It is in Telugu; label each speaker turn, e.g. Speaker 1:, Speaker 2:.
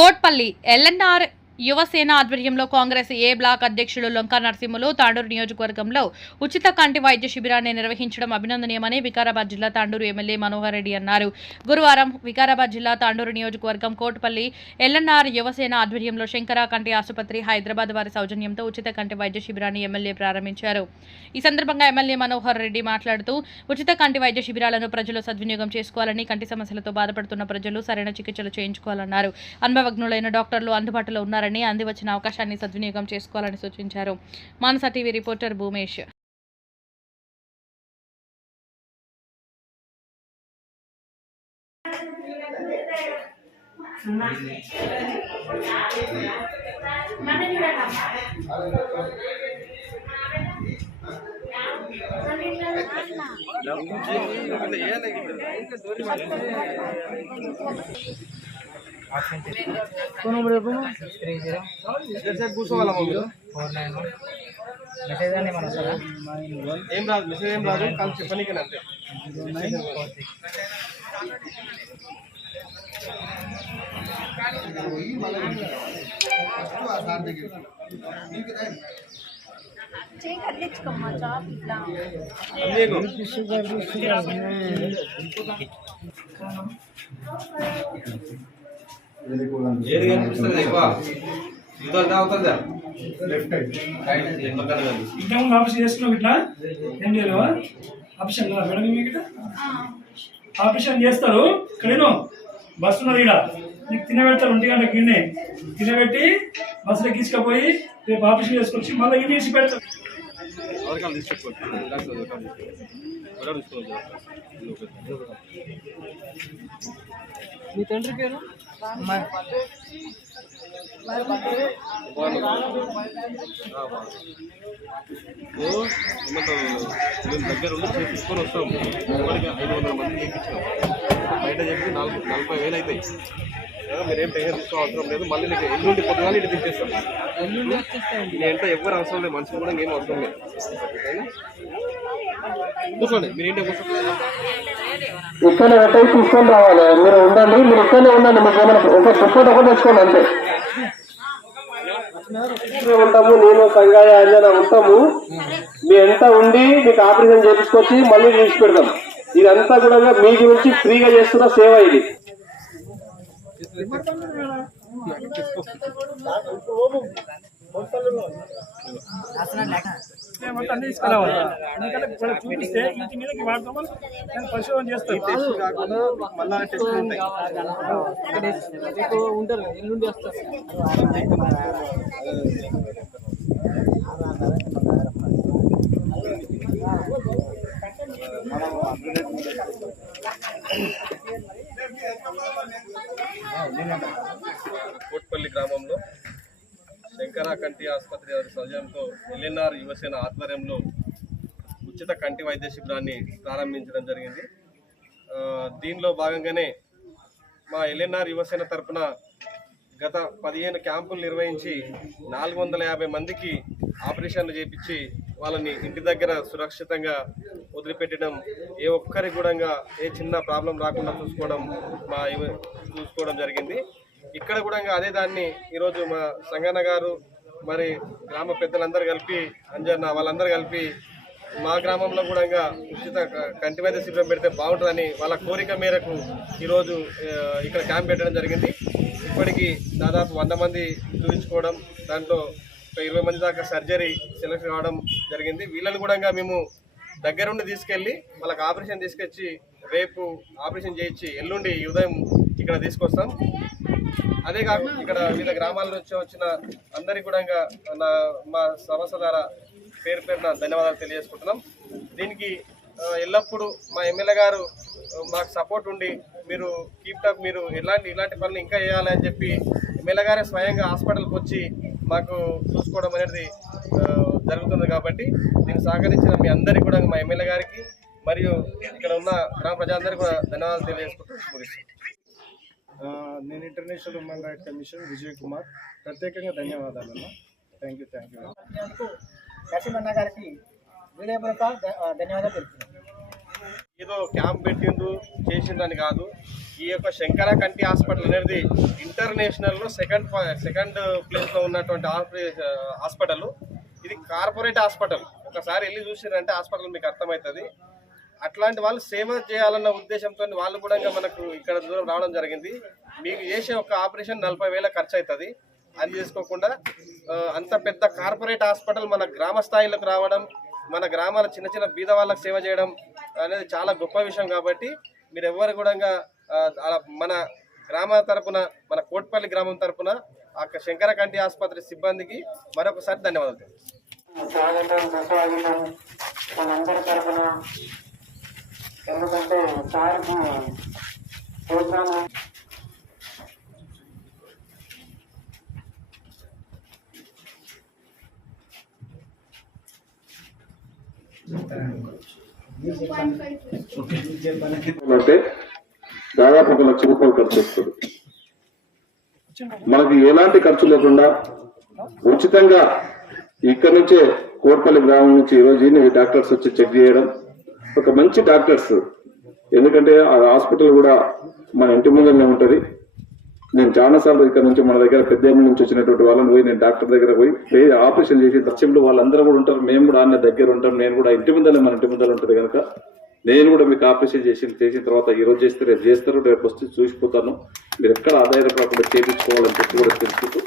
Speaker 1: కోట్పల్లి ఎల్ఎన్ఆర్ యువసేన ఆధ్వర్యంలో కాంగ్రెస్ ఏ బ్లాక్ అధ్యక్షులు లొంకా నరసింహులు తాండూరు నియోజకవర్గంలో ఉచిత కంటి వైద్య శిబిరాన్ని నిర్వహించడం అభినందనీయమని వికారాబాద్ జిల్లా తాండూరు ఎమ్మెల్యే మనోహర్ రెడ్డి అన్నారు. గురువారం వికారాబాద్ జిల్లా తాండూరు నియోజకవర్గం కోటపల్లి ఎల్ఎన్ఆర్ యువసేన ఆధ్వర్యంలో శంకర కంటి ఆసుపత్రి హైదరాబాద్ వారి సౌజన్యంతో ఉచిత కంటి వైద్య శిబిరాన్ని ఎమ్మెల్యే ప్రారంభించారు. ఈ సందర్భంగా ఎమ్మెల్యే మనోహర్ రెడ్డి మాట్లాడుతూ ఉచిత కంటి వైద్య శిబిరాలను ప్రజలు సద్వినియోగం చేసుకోవాలని కంటి సమస్యలతో బాధపడుతున్న ప్రజలు సరైన చికిత్సలు చేయించుకోవాలన్నారు. అనుభవజ్ఞులైన డాక్టర్లు అందుబాటులో ఉన్నారని అంది వచ్చిన అవకాశాన్ని సద్వినియోగం చేసుకోవాలని సూచించారు. Manasa TV reporter Bhumesh.
Speaker 2: कौन नंबर है तुम three zero four nine one message అని మన సార్ నైన్ వన్
Speaker 3: ఏం రాదు మెసేజ్ ఏం రాదు కానీ చెప్పనీకి అంతే
Speaker 2: జీరో నైన్ ఫోర్ సిక్స్
Speaker 4: చేయి కట్టించుకోమ్మా చాప్ ఇట్లా
Speaker 3: నీకు
Speaker 5: ఇంతకుముందు ఆపరేషన్ చేసుకున్నావు ఇట్లా? ఏం చేయలేవా? ఆపరేషన్ కదా మేడం మీకు ఇట్లా ఆపరేషన్ చేస్తారు? ఇక్కడేను బస్సు ఉన్నది ఇక్కడ నీకు తినబెడతారు ఒంటి గంటకి గిన్నె. తినబెట్టి బస్సులో తీసుకుపోయి రేపు ఆపరేషన్ చేసుకొచ్చి మళ్ళీ గిన్నె ఇచ్చి పెడతారు.
Speaker 2: మీ తండ్రి పేరు?
Speaker 3: మేము దగ్గర ఉండి చేపించుకొని వస్తాం. ఇప్పటికి ఐదు వందల మంది చేయించాం. బయట చెప్పి నాలుగు నలభై వేలు అవుతాయి మీరేం టెన్షన్ తీసుకో అవసరం లేదు. మళ్ళీ నీకు ఎల్లుండి పొద్దుగా ఇంటికి తెచ్చేస్తాం
Speaker 2: ఎల్లుండి వచ్చేస్తాయండి.
Speaker 3: నేను ఎంత ఎవరు అవసరం లేదు. మనుషులు కూడా ఏం అవసరం లేదు? కూర్చోండి. మీరు ఏంటో కూర్చోండి
Speaker 6: ఇక్కడ ఎట్టయి తీసుకొని రావాలి. మీరు ఉండండి. మీరు ఇక్కడనే ఉండండి. మీకు ఏమైనా ఒక దుప్పటి ఒకటి తెచ్చుకోండి అంతే. ఉంటాము. నేను సంగాయ అంజన ఉంటాము. మీ ఎంత ఉండి మీకు ఆపరేషన్ చేపించుకొచ్చి మళ్ళీ చేసి పెడతాం. ఇదంతా కూడా మీ గురించి ఫ్రీగా చేస్తున్న సేవ ఇది.
Speaker 5: మేమంతా అన్ని తీసుకురావాలి ఎందుకంటే వాళ్ళకి చూపిస్తే ఇంటి మీదకి వాడతాం దాన్ని పరిశోధన
Speaker 2: ఉంటారు ఎల్లుండి వస్తారు.
Speaker 3: కోట్పల్లి గ్రామంలో శంకర కంటి ఆసుపత్రి వారి సౌజన్యంతో ఎల్ఎన్ఆర్ యువసేన ఆధ్వర్యంలో ఉచిత కంటి వైద్య శిబిరాన్ని ప్రారంభించడం జరిగింది. దీనిలో భాగంగానే మా ఎల్ఎన్ఆర్ యువసేన తరపున గత పదిహేను క్యాంపులు నిర్వహించి నాలుగు వందల యాభై మందికి ఆపరేషన్లు చేపించి వాళ్ళని ఇంటి దగ్గర సురక్షితంగా వదిలిపెట్టడం ఏ ఒక్కరి కూడా ఏ చిన్న ప్రాబ్లం రాకుండా చూసుకోవడం మా చూసుకోవడం జరిగింది. ఇక్కడ కూడా అదే దాన్ని ఈరోజు మా సంగన్న గారు మరి గ్రామ పెద్దలందరూ కలిపి అంజన్న వాళ్ళందరూ కలిపి మా గ్రామంలో కూడా ఉచిత కంటి వైద్య శిబిరం పెడితే బాగుంటుందని వాళ్ళ కోరిక మేరకు ఈరోజు ఇక్కడ క్యాంప్ పెట్టడం జరిగింది. ఇప్పటికీ దాదాపు వంద మంది చూపించుకోవడం దాంట్లో ఒక ఇరవై మంది దాకా సర్జరీ సెలెక్ట్ కావడం జరిగింది. వీళ్ళని కూడా మేము దగ్గరుండి తీసుకెళ్ళి వాళ్ళకి ఆపరేషన్ తీసుకొచ్చి రేపు ఆపరేషన్ చేయించి ఎల్లుండి ఉదయం ఇక్కడ తీసుకొస్తాం. అదే కాకుండా ఇక్కడ వివిధ గ్రామాల నుంచి వచ్చిన అందరికీ కూడా నా మా సంస్థ ద్వారా పేరు పేరున ధన్యవాదాలు తెలియజేసుకుంటున్నాం. దీనికి ఎల్లప్పుడూ మా ఎమ్మెల్యే గారు మాకు సపోర్ట్ ఉండి మీరు కీప్ టాప్ మీరు ఎలాంటి ఇలాంటి పనులు ఇంకా చేయాలని చెప్పి ఎమ్మెల్యే గారే స్వయంగా హాస్పిటల్కి వచ్చి మాకు చూసుకోవడం అనేది జరుగుతుంది కాబట్టి దీన్ని సహకరించిన మీ అందరికీ కూడా మా ఎమ్మెల్యే గారికి మరియు ఇక్కడ ఉన్న గ్రామ ప్రజలందరికీ కూడా ధన్యవాదాలు తెలియజేసుకుంటూ
Speaker 7: నేను international human right commission Vijay Kumar. ప్రత్యేకంగా ధన్యవాదాలు అన్న. థ్యాంక్ యూ థ్యాంక్ యూ
Speaker 2: నరసింహన్న గారికి వీడియో ధన్యవాదాలు తెలుపుతున్నాను.
Speaker 3: ఏదో క్యాంప్ పెట్టిండ్రు చేసిండ్రని కాదు. ఈ యొక్క శంకర కంటి హాస్పిటల్ అనేది ఇంటర్నేషనల్లో సెకండ్ సెకండ్ ప్లేస్లో ఉన్నటువంటి హాస్పి- హాస్పిటల్. ఇది కార్పొరేట్ హాస్పిటల్. ఒకసారి వెళ్ళి చూసిరంటే హాస్పిటల్ మీకు అర్థమవుతుంది. అట్లాంటి వాళ్ళు సేవ చేయాలన్న ఉద్దేశంతో వాళ్ళు కూడా మనకు ఇక్కడ దూరం రావడం జరిగింది. మీకు చేసే ఒక ఆపరేషన్ నలభై వేల ఖర్చు అవుతుంది అది చేసుకోకుండా అంత పెద్ద కార్పొరేట్ హాస్పిటల్ మన గ్రామ స్థాయిలోకి రావడం మన గ్రామాల చిన్న చిన్న బీద వాళ్ళకి సేవ చేయడం అనేది చాలా గొప్ప విషయం కాబట్టి మీరు ఎవరు కూడా అలా మన గ్రామ తరపున మన కోట్పల్లి గ్రామం తరపున ఆ శంకరకంటి ఆసుపత్రి సిబ్బందికి మరొకసారి ధన్యవాదాలు.
Speaker 8: స్వాగతం సుస్వాగతం. మనందరి తరఫున ఎందుకంటే సార్కి ప్రోగ్రామ్
Speaker 6: అంటే దాదాపు ఒక లక్ష రూపాయలు ఖర్చు వస్తుంది మనకి ఎలాంటి ఖర్చు లేకుండా ఉచితంగా ఇక్కడ నుంచే కోట్పల్లి గ్రామం నుంచి ఈరోజు డాక్టర్స్ వచ్చి చెక్ చేయడం ఒక మంచి డాక్టర్స్. ఎందుకంటే ఆ హాస్పిటల్ కూడా మన ఇంటి ముందరనే ఉంటుంది. నేను చాలాసార్లు ఇక్కడ నుంచి మన దగ్గర పెద్ద నుంచి వచ్చినటువంటి వాళ్ళని పోయి నేను డాక్టర్ దగ్గర పోయి ఆపరేషన్ చేసి దక్షిణలో వాళ్ళందరూ కూడా ఉంటారు. మేము కూడా ఆయన దగ్గర ఉంటాం. నేను కూడా ఇంటి ముందర మన ఇంటి ముందర ఉంటుంది కనుక. నేను కూడా మీకు ఆపరేషన్ చేసి చేసిన తర్వాత ఈ రోజు చేస్తే రేపు చేస్తారు రేపు వస్తే చూసిపోతాను. మీరు ఎక్కడ ఆదాయం రాకుండా చేయించుకోవాలని చెప్పి కూడా తెలుసుకుంటూ